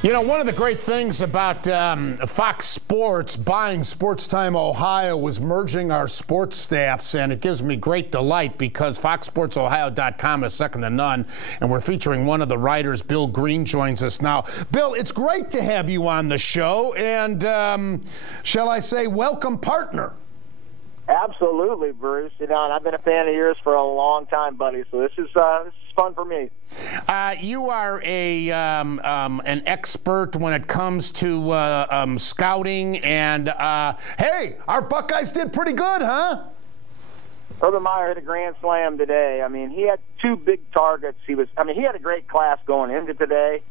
You know, one of the great things about Fox Sports buying SportsTime Ohio was merging our sports staffs, and it gives me great delight because FoxSportsOhio.com is second to none, and we're featuring one of the writers. Bill Greene joins us now. Bill, it's great to have you on the show, and shall I say, welcome, partner. Absolutely, Bruce. You know, and I've been a fan of yours for a long time, buddy. So this is fun for me. You are an expert when it comes to scouting, and hey, our Buckeyes did pretty good, huh? Urban Meyer hit a grand slam today. I mean, he had two big targets. He had a great class going into today,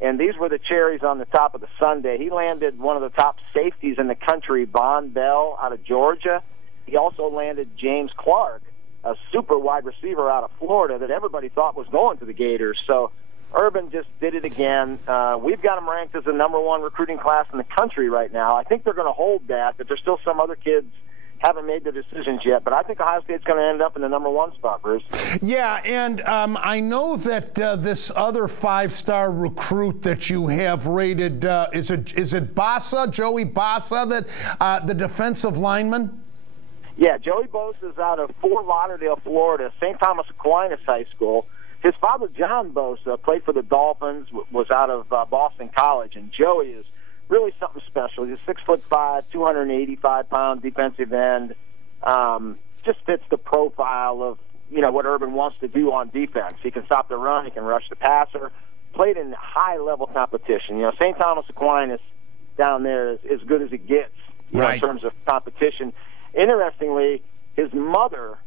and these were the cherries on the top of the sundae. He landed one of the top safeties in the country, Von Bell, out of Georgia. He also landed James Clark, a super wide receiver out of Florida that everybody thought was going to the Gators. So Urban just did it again. We've got him ranked as the #1 recruiting class in the country right now. I think they're going to hold that, but there's still some other kids haven't made their decisions yet. But I think Ohio State's going to end up in the #1 spot, Bruce. Yeah, and I know that this other five-star recruit that you have rated, is it Bosa, Joey Bosa, that the defensive lineman? Yeah, Joey Bosa is out of Fort Lauderdale, Florida, St. Thomas Aquinas High School. His father, John Bosa, played for the Dolphins, was out of Boston College, and Joey is really something special. He's 6'5", 285-pound defensive end. Just fits the profile of what Urban wants to do on defense. He can stop the run, he can rush the passer. Played in high-level competition. St. Thomas Aquinas down there is as good as it gets right. In terms of competition. Interestingly, his mother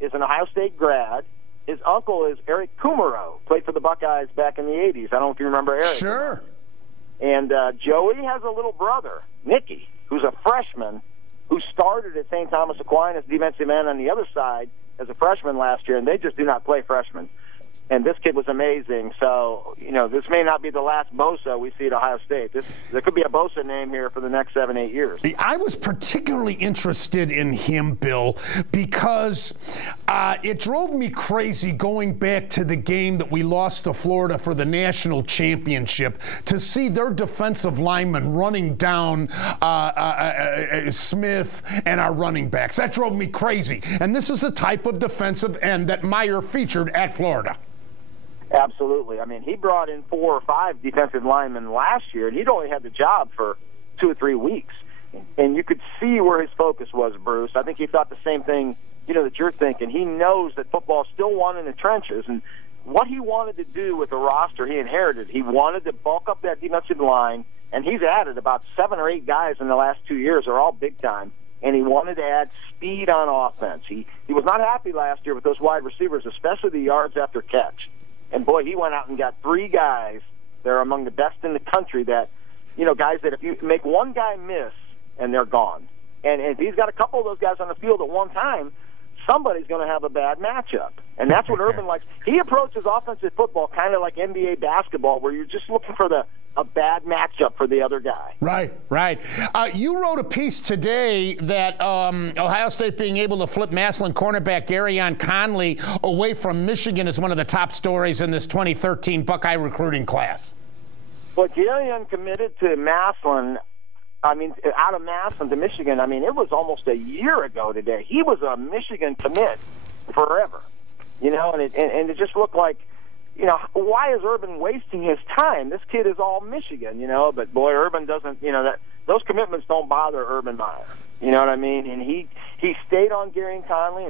is an Ohio State grad. His uncle is Eric Kumaro, played for the Buckeyes back in the 80s. I don't know if you remember Eric. Sure. And Joey has a little brother, Nicky, who's a freshman, who started at St. Thomas Aquinas defensive end on the other side as a freshman last year, and they just do not play freshmen. And this kid was amazing. So, this may not be the last Bosa we see at Ohio State. There could be a Bosa name here for the next 7-8 years. I was particularly interested in him, Bill, because it drove me crazy going back to the game that we lost to Florida for the national championship to see their defensive linemen running down Smith and our running backs. That drove me crazy. And this is the type of defensive end that Meyer featured at Florida. Absolutely. I mean, he brought in 4 or 5 defensive linemen last year, and he'd only had the job for 2 or 3 weeks. And you could see where his focus was, Bruce. I think he thought the same thing, that you're thinking. He knows that football is still won in the trenches, and what he wanted to do with the roster he inherited, he wanted to bulk up that defensive line, and he's added about 7 or 8 guys in the last 2 years. They're all big time. And he wanted to add speed on offense. He was not happy last year with those wide receivers, especially the yards after catch. And, boy, he went out and got 3 guys that are among the best in the country that, guys that if you make one guy miss and they're gone. And if he's got a couple of those guys on the field at one time, somebody's going to have a bad matchup. And that's what Urban likes. He approaches offensive football kind of like NBA basketball, where you're just looking for a bad matchup for the other guy. Right, right. You wrote a piece today that Ohio State being able to flip Massillon cornerback Garyon Conley away from Michigan is one of the top stories in this 2013 Buckeye recruiting class. Well, Garyon committed to Massillon. Out of Massillon to Michigan, it was almost a year ago today. He was a Michigan commit forever, and it just looked like, why is Urban wasting his time? This kid is all Michigan, but boy, Urban doesn't, those commitments don't bother Urban Meyer. You know what I mean? And he stayed on Garyon Conley,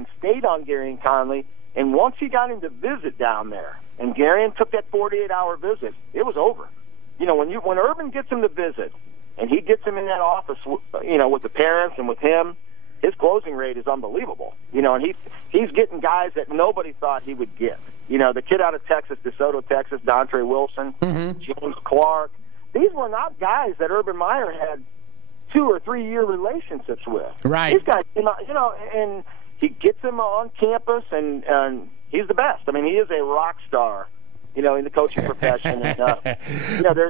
and once he got him to visit down there, and Garyon took that 48-hour visit, it was over. When Urban gets him to visit, and he gets him in that office, with the parents and with him, his closing rate is unbelievable. And he's getting guys that nobody thought he would get. The kid out of Texas, DeSoto, Texas, Dontre Wilson, James Clark. These were not guys that Urban Meyer had 2 or 3 year relationships with. Right. These guys, and he gets them on campus, and he's the best. He is a rock star in the coaching profession. And,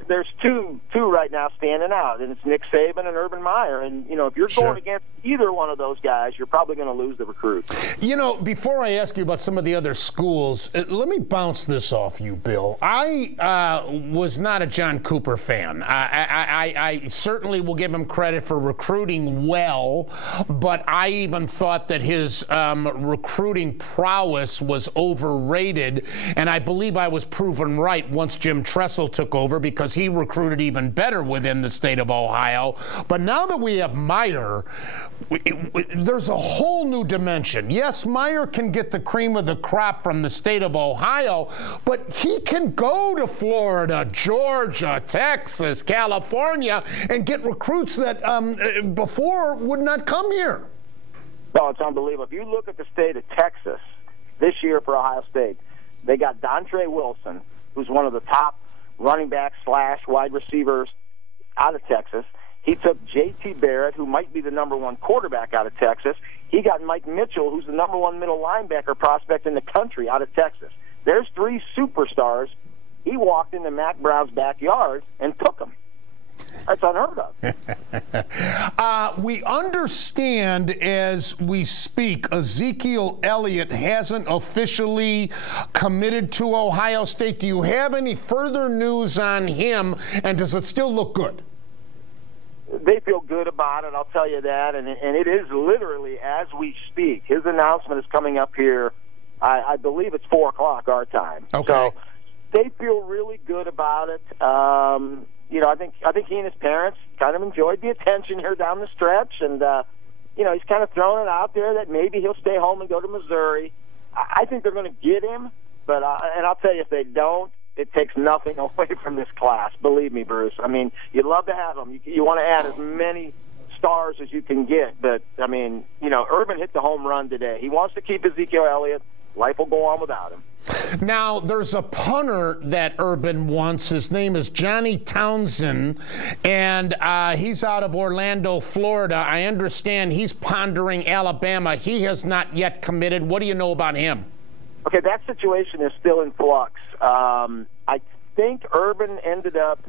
there's two right now standing out, and it's Nick Saban and Urban Meyer. And, if you're going against either one of those guys, you're probably going to lose the recruit. Before I ask you about some of the other schools, let me bounce this off you, Bill. I was not a John Cooper fan. I certainly will give him credit for recruiting well, but I even thought that his recruiting prowess was overrated, and I believe I was proven right once Jim Tressel took over because he recruited even better within the state of Ohio. But now that we have Meyer, there's a whole new dimension. Yes, Meyer can get the cream of the crop from the state of Ohio, but he can go to Florida, Georgia, Texas, California, and get recruits that before would not come here. No, it's unbelievable. If you look at the state of Texas this year for Ohio State, they got Dontre Wilson, who's one of the top running backs / wide receivers out of Texas. He took J.T. Barrett, who might be the #1 quarterback out of Texas. He got Mike Mitchell, who's the #1 middle linebacker prospect in the country out of Texas. There's 3 superstars. He walked into Mac Brown's backyard and took them. That's unheard of. We understand as we speak, Ezekiel Elliott hasn't officially committed to Ohio State. Do you have any further news on him, and does it still look good? They feel good about it, I'll tell you that, and it is literally as we speak. His announcement is coming up here, I believe it's 4 o'clock our time. Okay. So they feel really good about it. I think he and his parents kind of enjoyed the attention here down the stretch, and he's kind of throwing it out there that maybe he'll stay home and go to Missouri. I think they're going to get him, but and I'll tell you, if they don't, it takes nothing away from this class. Believe me, Bruce. I mean, you'd love to have him. You want to add as many stars as you can get, but I mean, Urban hit the home run today. He wants to keep Ezekiel Elliott. Life will go on without him. Now, there's a punter that Urban wants. His name is Johnny Townsend, and he's out of Orlando, Florida. I understand he's pondering Alabama. He has not yet committed. What do you know about him? Okay, that situation is still in flux. I think Urban ended up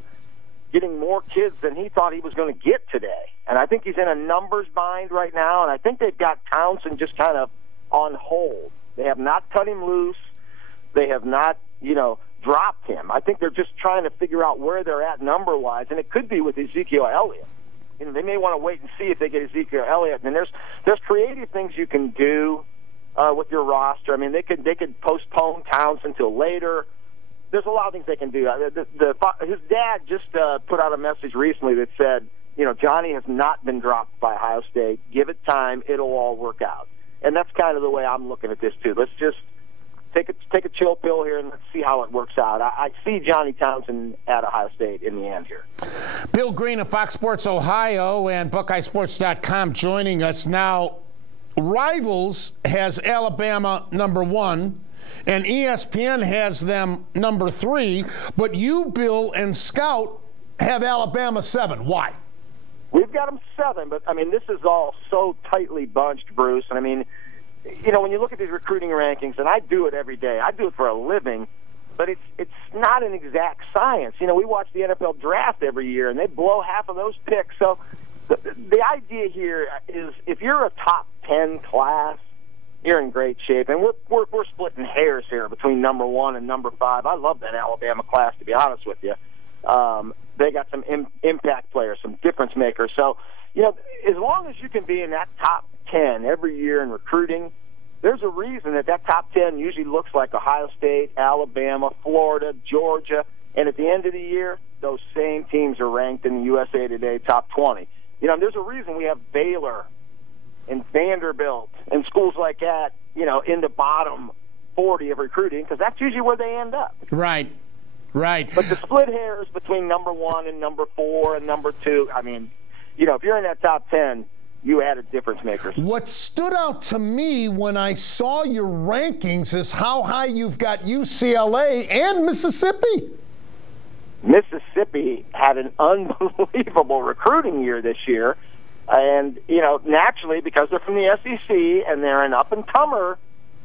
getting more kids than he thought he was going to get today. And I think he's in a numbers bind right now, and I think they've got Townsend just kind of on hold. They have not cut him loose. They have not, dropped him. I think they're just trying to figure out where they're at number-wise, and it could be with Ezekiel Elliott. They may want to wait and see if they get Ezekiel Elliott. And there's creative things you can do with your roster. I mean, they could postpone Townsend until later. There's a lot of things they can do. His dad just put out a message recently that said, Johnny has not been dropped by Ohio State. Give it time. It'll all work out. And that's kind of the way I'm looking at this, too. Let's just take a chill pill here and let's see how it works out. I see Johnny Townsend at Ohio State in the end here. Bill Greene of Fox Sports Ohio and BuckeyeSports.com joining us now. Rivals has Alabama #1, and ESPN has them #3, but you, Bill, and Scout have Alabama 7. Why? We've got them 7, but, I mean, this is all so tightly bunched, Bruce. And, I mean, when you look at these recruiting rankings, and I do it every day. I do it for a living, but it's not an exact science. We watch the NFL draft every year, and they blow half of those picks. So the idea here is if you're a top 10 class, you're in great shape. And we're splitting hairs here between #1 and #5. I love that Alabama class, to be honest with you. They got some impact players, some difference makers. So, as long as you can be in that top 10 every year in recruiting, there's a reason that top 10 usually looks like Ohio State, Alabama, Florida, Georgia, and at the end of the year, those same teams are ranked in the USA Today top 20. There's a reason we have Baylor and Vanderbilt and schools like that, in the bottom 40 of recruiting, because that's usually where they end up. Right. Right. But the split hairs between #1 and #4 and #2, I mean, if you're in that top 10, you added difference makers. What stood out to me when I saw your rankings is how high you've got UCLA and Mississippi. Mississippi had an unbelievable recruiting year this year. And, naturally, because they're from the SEC and they're an up-and-comer,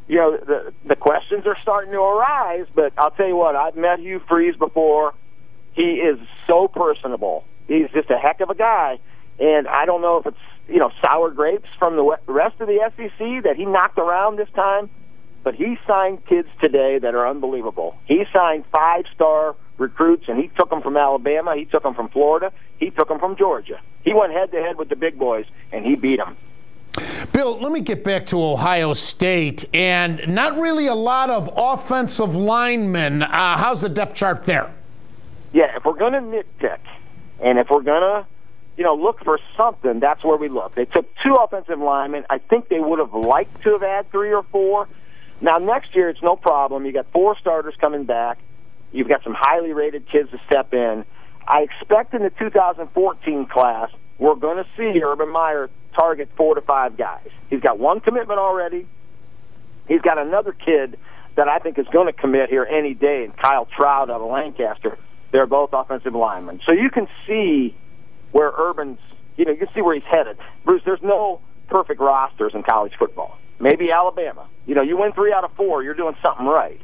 the questions are starting to arise. But I'll tell you what, I've met Hugh Freeze before. He is so personable. He's just a heck of a guy. And I don't know if it's, sour grapes from the rest of the SEC that he knocked around this time, but he signed kids today that are unbelievable. He signed 5-star recruits, and he took them from Alabama, he took them from Florida, he took them from Georgia. He went head-to-head with the big boys, and he beat them. Bill, let me get back to Ohio State, and not really a lot of offensive linemen. How's the depth chart there? Yeah, if we're going to nitpick, and if we're going to look for something, that's where we look. They took 2 offensive linemen. I think they would have liked to have had 3 or 4. Now, next year, it's no problem. You got 4 starters coming back. You've got some highly rated kids to step in. I expect in the 2014 class, we're going to see Urban Meyer target 4 to 5 guys. He's got 1 commitment already. He's got another kid that I think is going to commit here any day, and Kyle Trout out of Lancaster. They're both offensive linemen. So you can see where Urban's, you can see where he's headed. Bruce, there's no perfect rosters in college football. Maybe Alabama. You win 3 out of 4, you're doing something right.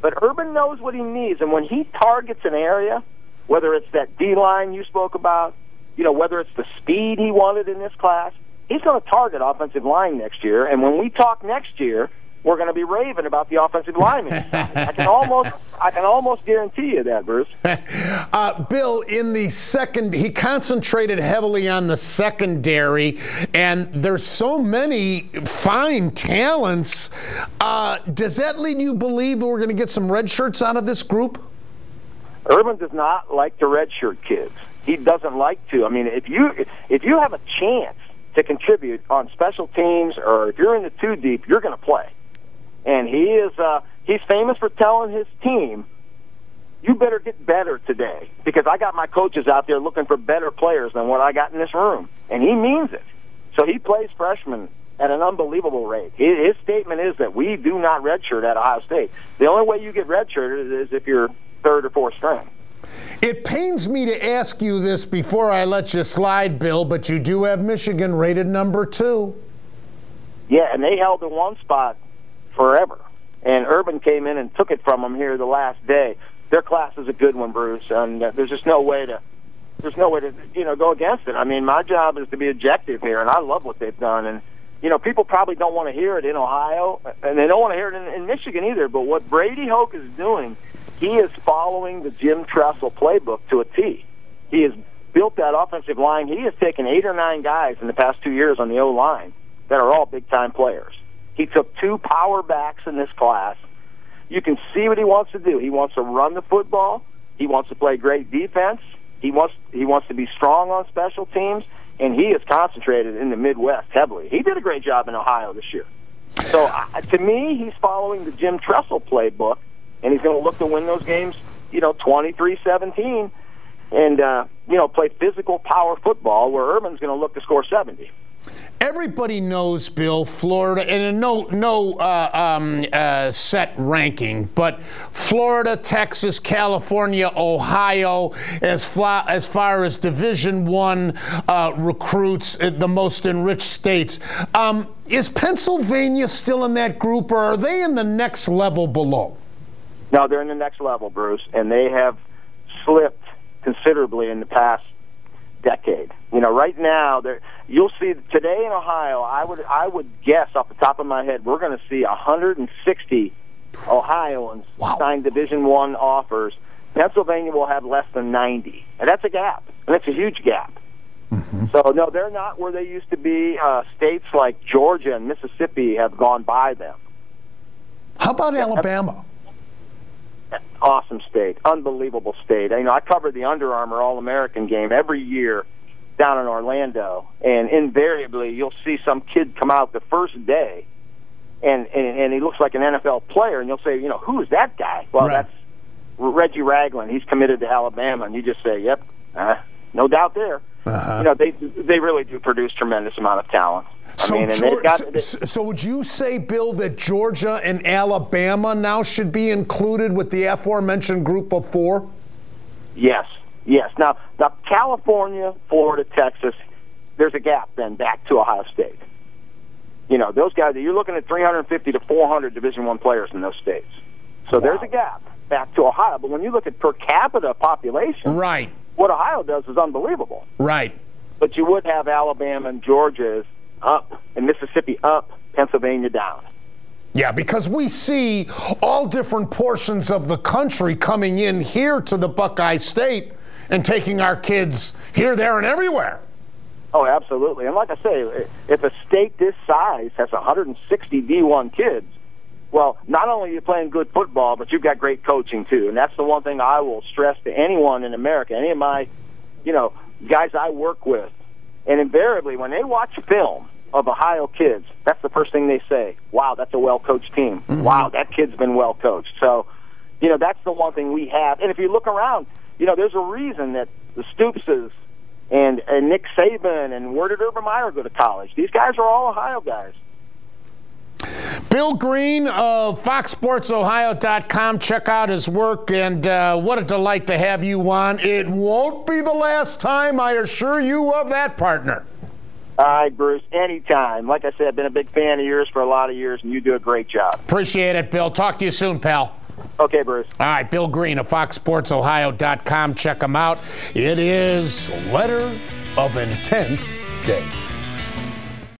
But Urban knows what he needs, and when he targets an area, whether it's that D-line you spoke about, whether it's the speed he wanted in this class, he's going to target offensive line next year. And when we talk next year, we're going to be raving about the offensive linemen. I can almost guarantee you that, Bruce. Bill, in the second, he concentrated heavily on the secondary, and there's so many fine talents. Does that lead you to believe we're going to get some red shirts out of this group? Urban does not like to redshirt kids. He doesn't like to. I mean, if you have a chance to contribute on special teams, or if you're in the 2 deep, you're going to play. And he's famous for telling his team, you better get better today, because I got my coaches out there looking for better players than what I got in this room. And he means it. So he plays freshmen at an unbelievable rate. His statement is that we do not redshirt at Ohio State. The only way you get redshirted is if you're 3rd or 4th string. It pains me to ask you this before I let you slide, Bill, but you do have Michigan rated number 2. Yeah, and they held the 1 spot forever. And Urban came in and took it from them here the last day. Their class is a good one, Bruce, and there's just no way to go against it. I mean, my job is to be objective here, and I love what they've done. And people probably don't want to hear it in Ohio, and they don't want to hear it in Michigan either. But what Brady Hoke is doing, he is following the Jim Tressel playbook to a T. He has built that offensive line. He has taken 8 or 9 guys in the past 2 years on the O-line that are all big-time players. He took 2 power backs in this class. You can see what he wants to do. He wants to run the football. He wants to play great defense. He wants to be strong on special teams, and he is concentrated in the Midwest heavily. He did a great job in Ohio this year. So to me, he's following the Jim Tressel playbook, and he's going to look to win those games, 23-17, and play physical power football, where Urban's going to look to score 70. Everybody knows, Bill, Florida, and no set ranking, but Florida, Texas, California, Ohio, as far as Division I recruits, the most enriched states. Is Pennsylvania still in that group, or are they in the next level below? No, they're in the next level, Bruce, and they have slipped considerably in the past decade. Right now, you'll see today in Ohio, I would guess off the top of my head, we're going to see 160 Ohioans sign Division I offers. Pennsylvania will have less than 90, and that's a gap, and that's a huge gap. Mm-hmm. So, no, they're not where they used to be. States like Georgia and Mississippi have gone by them. How about Alabama? Awesome state, unbelievable state. I cover the Under Armour All-American game every year down in Orlando, and invariably you'll see some kid come out the first day, and he looks like an NFL player, and you'll say, who is that guy? Well, right. That's Reggie Ragland. He's committed to Alabama, and you just say, yep, no doubt there. Uh-huh. They really do produce tremendous amount of talent. So would you say, Bill, that Georgia and Alabama now should be included with the aforementioned group of 4? Yes. Now California, Florida, Texas, there's a gap then back to Ohio State. You know, those guys, you're looking at 350 to 400 Division I players in those states. So there's a gap back to Ohio. But when you look at per capita population, right, what Ohio does is unbelievable. Right. But you would have Alabama and Georgia up, and Mississippi up, Pennsylvania down. Yeah, because we see all different portions of the country coming in here to the Buckeye State and taking our kids here, there, and everywhere. Oh, absolutely. And like I say, if a state this size has 160 D1 kids, well, not only are you playing good football, but you've got great coaching, too. And that's the one thing I will stress to anyone in America, any of my, guys I work with. And invariably, when they watch film of Ohio kids, that's the first thing they say. Wow, that's a well-coached team. Mm-hmm. Wow, that kid's been well-coached. So, that's the one thing we have. And if you look around, there's a reason that the Stoopses and Nick Saban and where did Urban Meyer go to college? These guys are all Ohio guys. Bill Greene of FoxSportsOhio.com. Check out his work, and what a delight to have you on. It won't be the last time, I assure you of that, partner. All right, Bruce, anytime. Like I said, I've been a big fan of yours for a lot of years, and you do a great job. Appreciate it, Bill. Talk to you soon, pal. Okay, Bruce. All right, Bill Greene of FoxSportsOhio.com. Check him out. It is Letter of Intent Day.